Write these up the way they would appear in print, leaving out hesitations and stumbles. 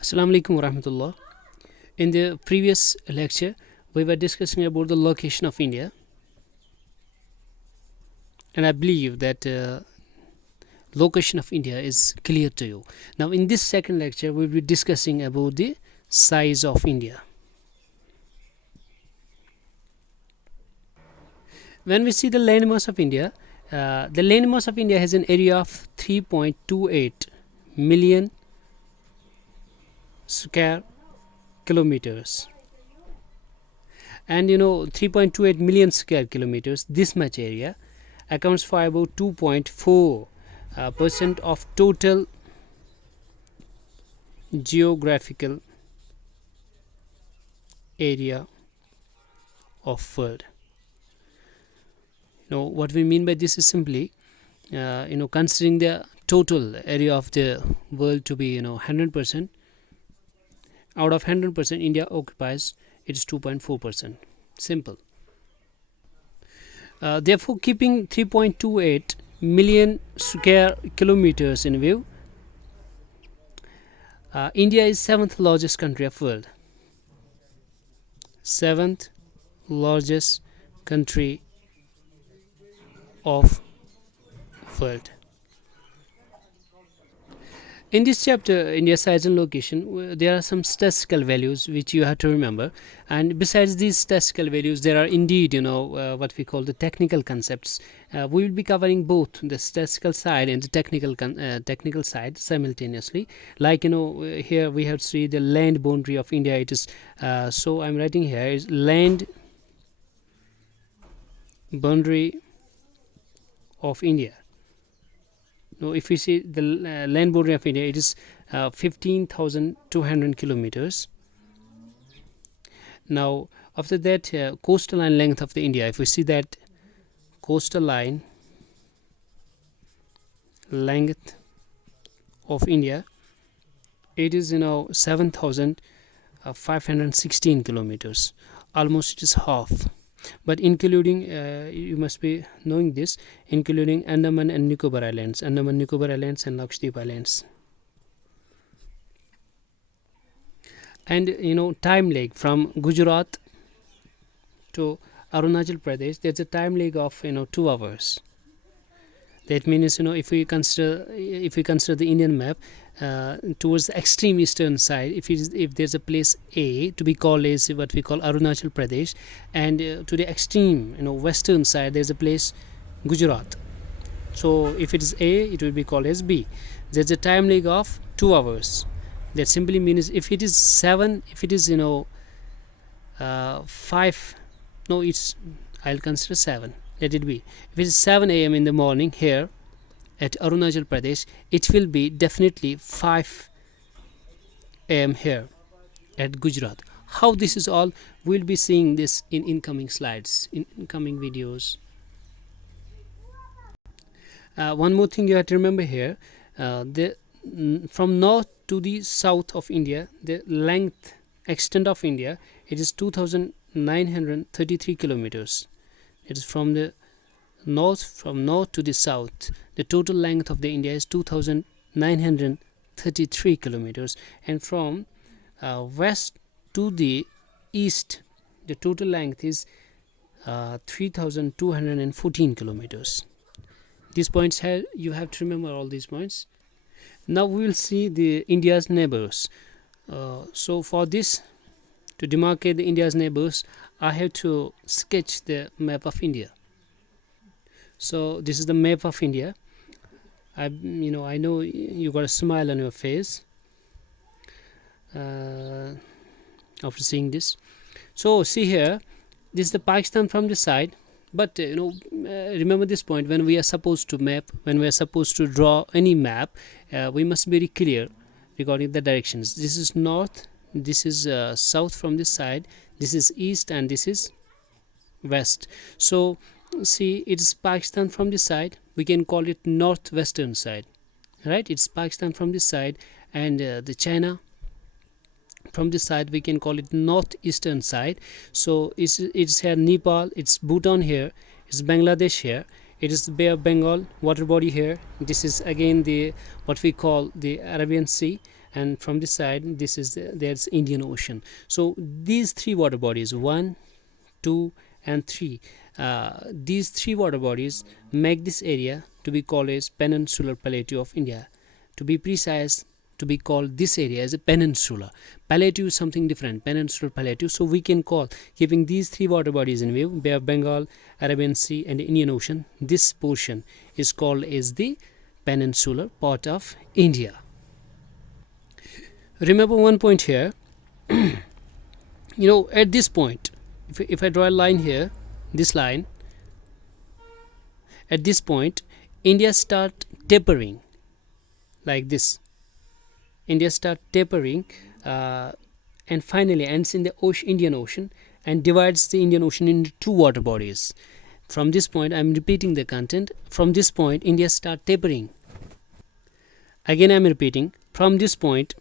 Assalamu alaikum warahmatullah. In the previous lecture, we were discussing about the location of India, and I believe that location of India is clear to you. Now, in this second lecture, we will be discussing about the size of India. When we see the landmass of India, the landmass of India has an area of 3.28 million square kilometers, and 3.28 million square kilometers, this much area accounts for about 2.4% of total geographical area of world. What we mean by this is simply considering the total area of the world to be 100%. Out of 100%, India occupies it is 2.4%. Simple. Therefore, keeping 3.28 million square kilometers in view, India is 7th largest country of world. 7th largest country of world. In this chapter, India size and location, there are some statistical values which you have to remember, and besides these statistical values, there are indeed what we call the technical concepts. We will be covering both the statistical side and the technical side simultaneously. Like here we have to see the land boundary of India. It is so I'm writing here is land boundary of India. Now, if we see the land boundary of India, it is 15,200 kilometers. Now, after that, coastal line length of the India, if we see that coastal line length of India, it is 7,516 kilometers. Almost it is half. But including, you must be knowing this, including Andaman and Nicobar Islands, and Lakshadweep Islands. And time lag from Gujarat to Arunachal Pradesh, there's a time lag of 2 hours. That means if we consider the Indian map, towards the extreme eastern side, if there's a place A to be called as what we call Arunachal Pradesh, and to the extreme western side there's a place Gujarat. So if it is A, it will be called as B. There's a time lag of 2 hours. That simply means if it is 5, no, it's I'll consider 7. Let it be. If it is 7 a.m. in the morning here at Arunachal Pradesh, it will be definitely 5 a.m. here at Gujarat. How this is all, we'll be seeing this in incoming slides, in incoming videos. One more thing you have to remember here, from north to the south of India, the length extent of India, it is 2,933 kilometers. It is from north to the south. The total length of the India is 2,933 kilometers, and from west to the east, the total length is 3,214 kilometers. These points here, you have to remember all these points. Now we will see the India's neighbors. So for this, to demarcate the India's neighbors, I have to sketch the map of India. So this is the map of India. I know you got a smile on your face after seeing this. So see here, this is the Pakistan from the side. But remember this point, when we are supposed to draw any map, we must be very clear regarding the directions. This is north, this is south from this side, this is east, and this is west. So see, it is Pakistan from this side, we can call it northwestern side, right? It's Pakistan from this side, and the China from this side, we can call it northeastern side. So it's here Nepal, it's Bhutan here, it's Bangladesh here, it is the Bay of Bengal water body here. This is again the what we call the Arabian Sea, and from this side this is there's Indian Ocean. So these three water bodies, 1, 2 and 3, these three water bodies make this area to be called as peninsular plateau of India. To be precise, to be called this area as a peninsula. Plateau is something different, peninsular plateau. So we can call, keeping these three water bodies in view, Bay of Bengal, Arabian Sea and the Indian Ocean, this portion is called as the peninsular part of India. Remember one point here, at this point, if I draw a line here, this line, at this point India start tapering like this. India start tapering and finally ends in the Indian Ocean and divides the Indian Ocean into two water bodies. From this point, I am repeating the content, from this point India start tapering. Again I am repeating, from this point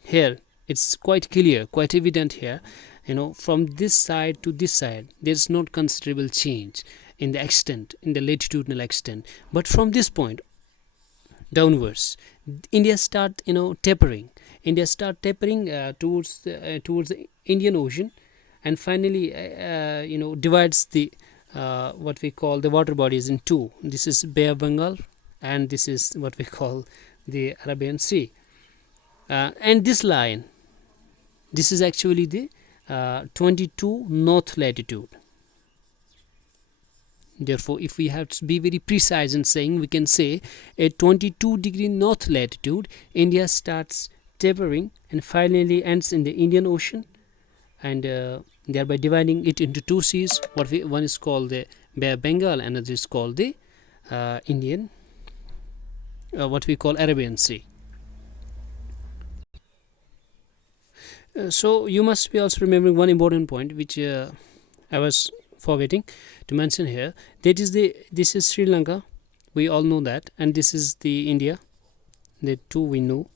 here, it's quite clear, quite evident here, from this side to this side there's not considerable change in the extent, in the latitudinal extent, but from this point downwards India start tapering. India start tapering towards the Indian Ocean and finally divides the what we call the water bodies in two. This is Bay of Bengal and this is what we call the Arabian Sea, and this line, this is actually the 22 north latitude. Therefore, if we have to be very precise in saying, we can say at 22-degree north latitude India starts tapering and finally ends in the Indian Ocean, and thereby dividing it into two seas. One is called the Bay of Bengal, another is called the what we call Arabian Sea. So you must be also remembering one important point which I was forgetting to mention here. This is Sri Lanka, we all know that, and this is the India. The two we know.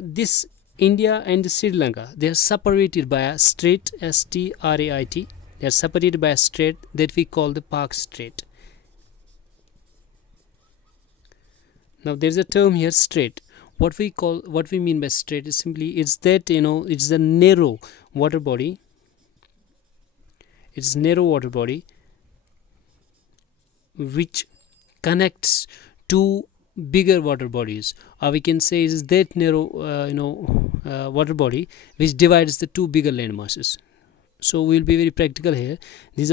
This India and Sri Lanka, they are separated by a strait, S-T-R-A-I-T. They are separated by a strait that we call the Park Strait. Now there is a term here, strait. What we mean by strait is simply it's that it's a narrow water body. It's narrow water body which connects two bigger water bodies, or we can say is that narrow water body which divides the two bigger land masses. So we will be very practical here. This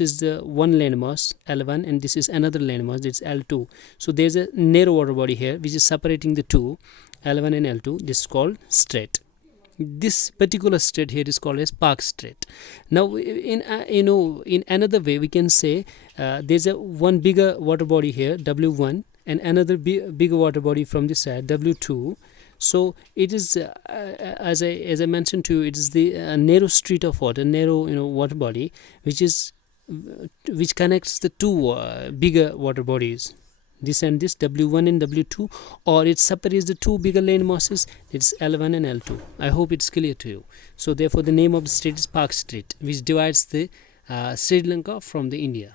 is the one landmass L1 and this is another landmass, it's L2. So there's a narrow water body here which is separating the two, L1 and L2. This is called strait. This particular strait here is called as Park Strait. Now in another way we can say there's a one bigger water body here, W1, and another bigger water body from this side, W2. So it is as I mentioned to you, it is the narrow street of water, narrow water body which connects the two bigger water bodies, this and this, W1 and W2, or it separates the two bigger land masses, it's L1 and L2. I hope it's clear to you. So therefore the name of the strait is Park Strait, which divides the Sri Lanka from the India.